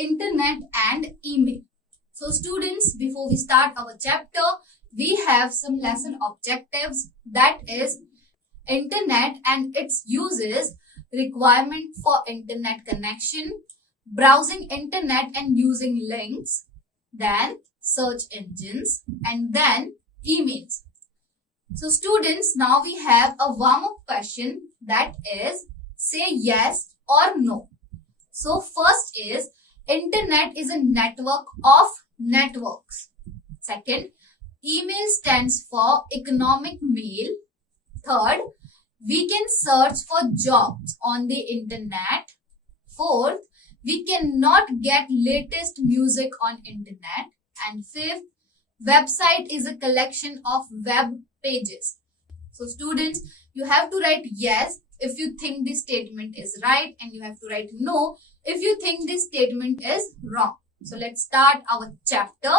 internet and email. So students, before we start our chapter, we have some lesson objectives, that is internet and its uses, requirement for internet connection, browsing internet and using links, then search engines, and then emails. So students, now we have a warm-up question, that is say yes or no. So first is internet is a network of networks. Second, email stands for economic mail. Third, we can search for jobs on the internet. Fourth, we cannot get latest music on internet. And fifth, website is a collection of web pages. So students, you have to write yes if you think this statement is right, and you have to write no if you think this statement is wrong. So let's start our chapter.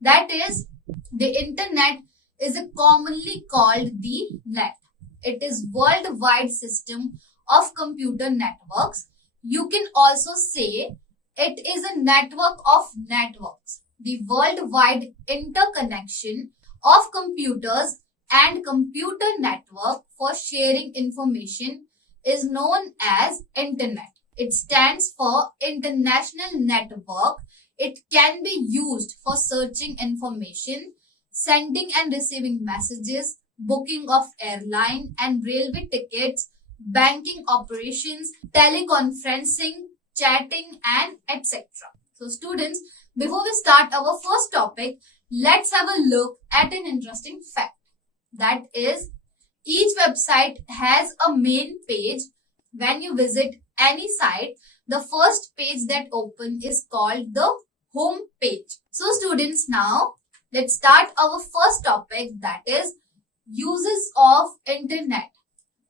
That is, the internet is commonly called the net. It is worldwide system of computer networks. You can also say it is a network of networks. The worldwide interconnection of computers and computer network for sharing information is known as internet. It stands for international network. It can be used for searching information, sending and receiving messages, booking of airline and railway tickets, banking operations, teleconferencing, chatting, and etc. So students, before we start our first topic, let's have a look at an interesting fact. That is, each website has a main page. When you visit any site, the first page that opens is called the home page. So students, now let's start our first topic, that is uses of internet.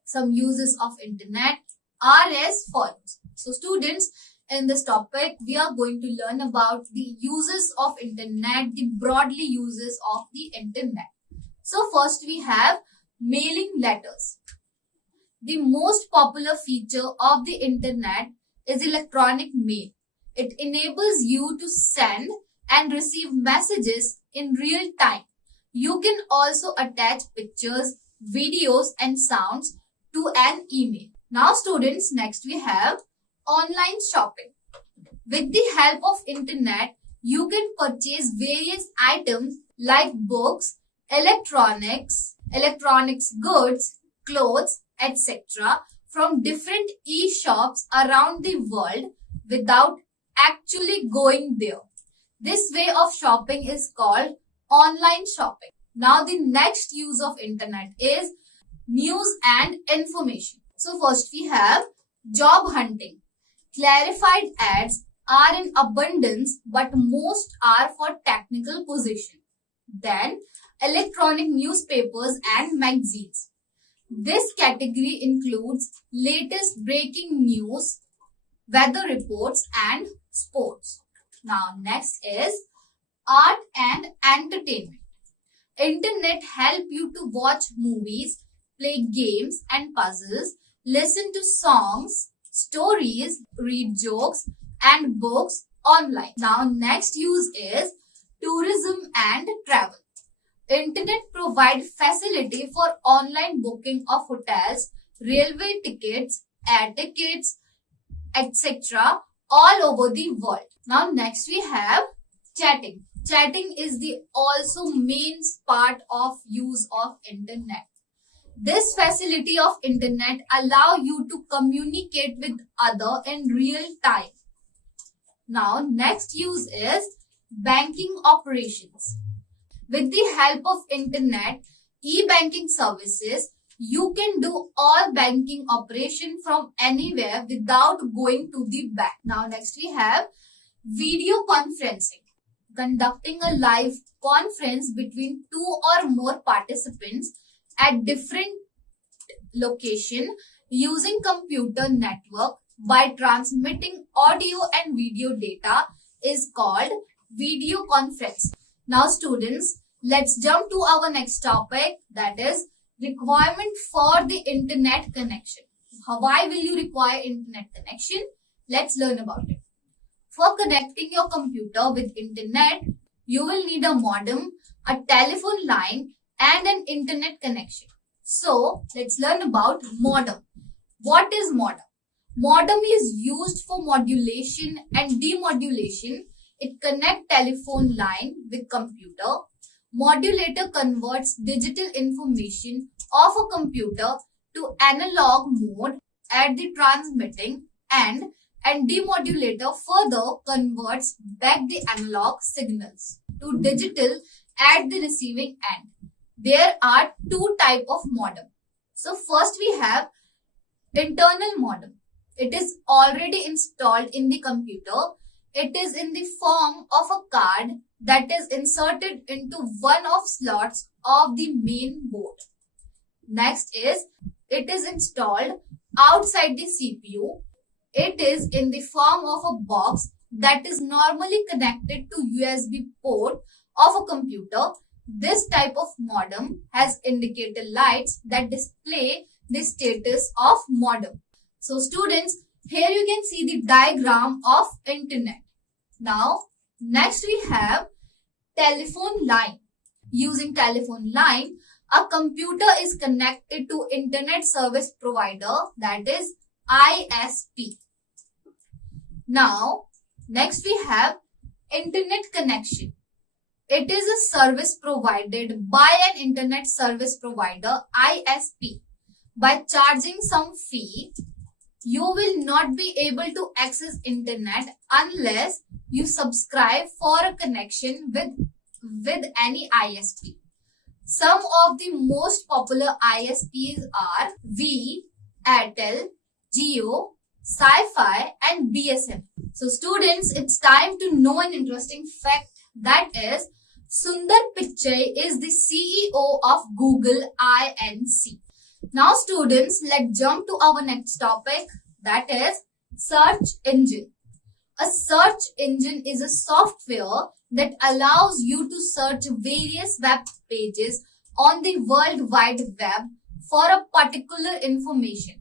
Some uses of internet are as follows. So students, in this topic, we are going to learn about the uses of internet, the broadly uses of the internet. So first we have mailing letters. The most popular feature of the internet is electronic mail. It enables you to send and receive messages in real time. You can also attach pictures, videos, and sounds to an email. Now students, next we have online shopping. With the help of internet, you can purchase various items like books, electronics goods, clothes, etc. from different e-shops around the world without actually going there. This way of shopping is called online shopping. Now the next use of internet is news and information. So first we have job hunting. Clarified ads are in abundance, but most are for technical position. Then electronic newspapers and magazines. This category includes latest breaking news, weather reports, and sports. Now next is art and entertainment. Internet help you to watch movies, play games and puzzles, listen to songs, stories, read jokes and books online. Now next use is tourism and travel. Internet provide facility for online booking of hotels, railway tickets, air tickets, etc. all over the world. Now next we have chatting. Chatting is the also main part of use of internet. This facility of internet allow you to communicate with other in real time. Now next use is banking operations. With the help of internet, e-banking services, you can do all banking operation from anywhere without going to the bank. Now next we have video conferencing. Conducting a live conference between two or more participants at different location using computer network by transmitting audio and video data is called video conference. Now students, let's jump to our next topic, that is requirement for the internet connection. Why will you require internet connection? Let's learn about it. For connecting your computer with internet, you will need a modem, a telephone line, and an internet connection. So, let's learn about modem. What is modem? Modem is used for modulation and demodulation. It connects telephone line with computer. Modulator converts digital information of a computer to analog mode at the transmitting end, and demodulator further converts back the analog signals to digital at the receiving end. There are two types of modem. So first we have internal modem. It is already installed in the computer. It is in the form of a card that is inserted into one of slots of the main board. Next is, it is installed outside the CPU. It is in the form of a box that is normally connected to USB port of a computer. This type of modem has indicator lights that display the status of modem. So students, here you can see the diagram of internet. Now, next we have telephone line. Using telephone line, a computer is connected to internet service provider, that is ISP. Now, next we have internet connection. It is a service provided by an internet service provider, ISP. By charging some fee, you will not be able to access internet unless you subscribe for a connection with any ISP. Some of the most popular ISPs are V, Airtel, Jio, Sci-Fi, and BSM. So students, it's time to know an interesting fact, that is Sundar Pichai is the CEO of Google Inc. Now students, let's jump to our next topic, that is search engine. A search engine is a software that allows you to search various web pages on the World Wide Web for a particular information.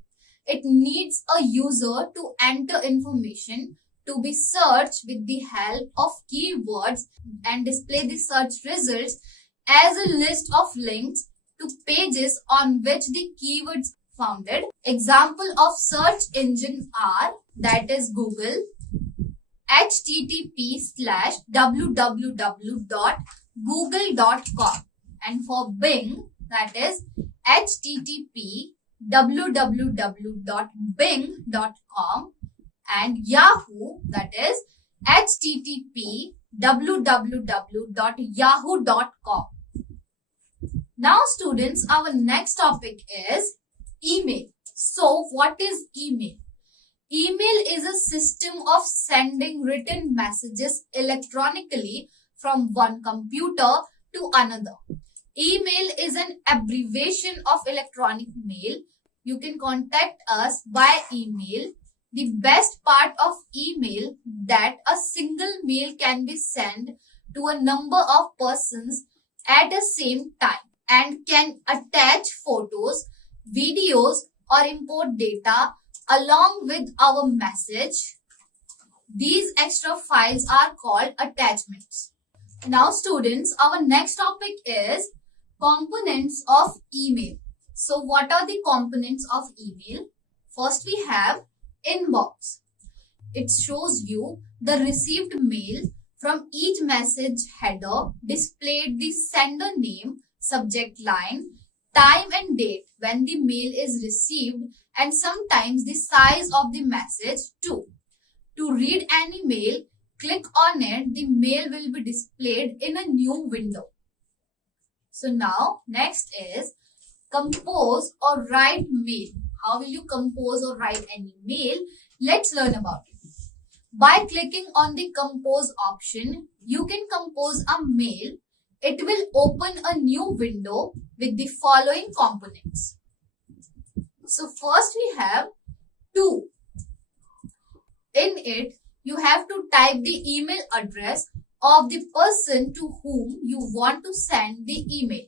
It needs a user to enter information to be searched with the help of keywords and display the search results as a list of links to pages on which the keywords founded. Example of search engine are, that is Google, http://www.google.com, and for Bing, that is http://www.bing.com, and Yahoo, that is http://www.yahoo.com. Now students, our next topic is email. So what is email? Email is a system of sending written messages electronically from one computer to another. Email is an abbreviation of electronic mail. You can contact us by email. The best part of email that a single mail can be sent to a number of persons at the same time and can attach photos, videos, or import data along with our message. These extra files are called attachments. Now students, our next topic is components of email. So what are the components of email? First we have inbox. It shows you the received mail. From each message header displayed the sender name, subject line, time and date when the mail is received, and sometimes the size of the message too. To read any mail, click on it. The mail will be displayed in a new window. So now next is compose or write mail. How will you compose or write any mail? Let's learn about it. By clicking on the compose option, you can compose a mail. It will open a new window with the following components. So first we have to. In it, you have to type the email address of the person to whom you want to send the email.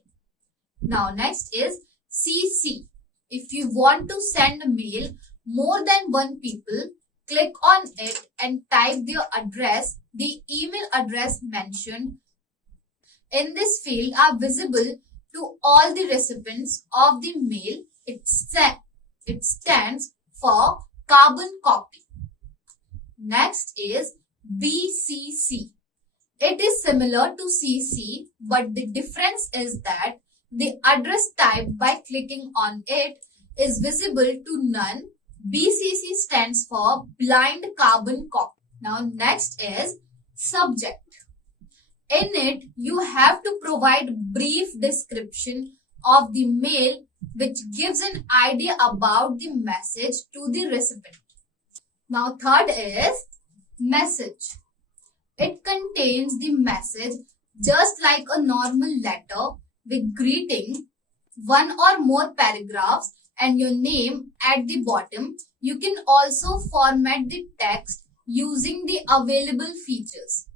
Now next is CC. If you want to send a mail more than one people, click on it and type their address, the email address mentioned in this field are visible to all the recipients of the mail. It stands for carbon copy. Next is BCC. It is similar to CC, but the difference is that the address type by clicking on it is visible to none. BCC stands for blind carbon copy. Now next is subject. In it, you have to provide brief description of the mail which gives an idea about the message to the recipient. Now third is message. It contains the message just like a normal letter with greeting, one or more paragraphs and your name at the bottom. You can also format the text using the available features.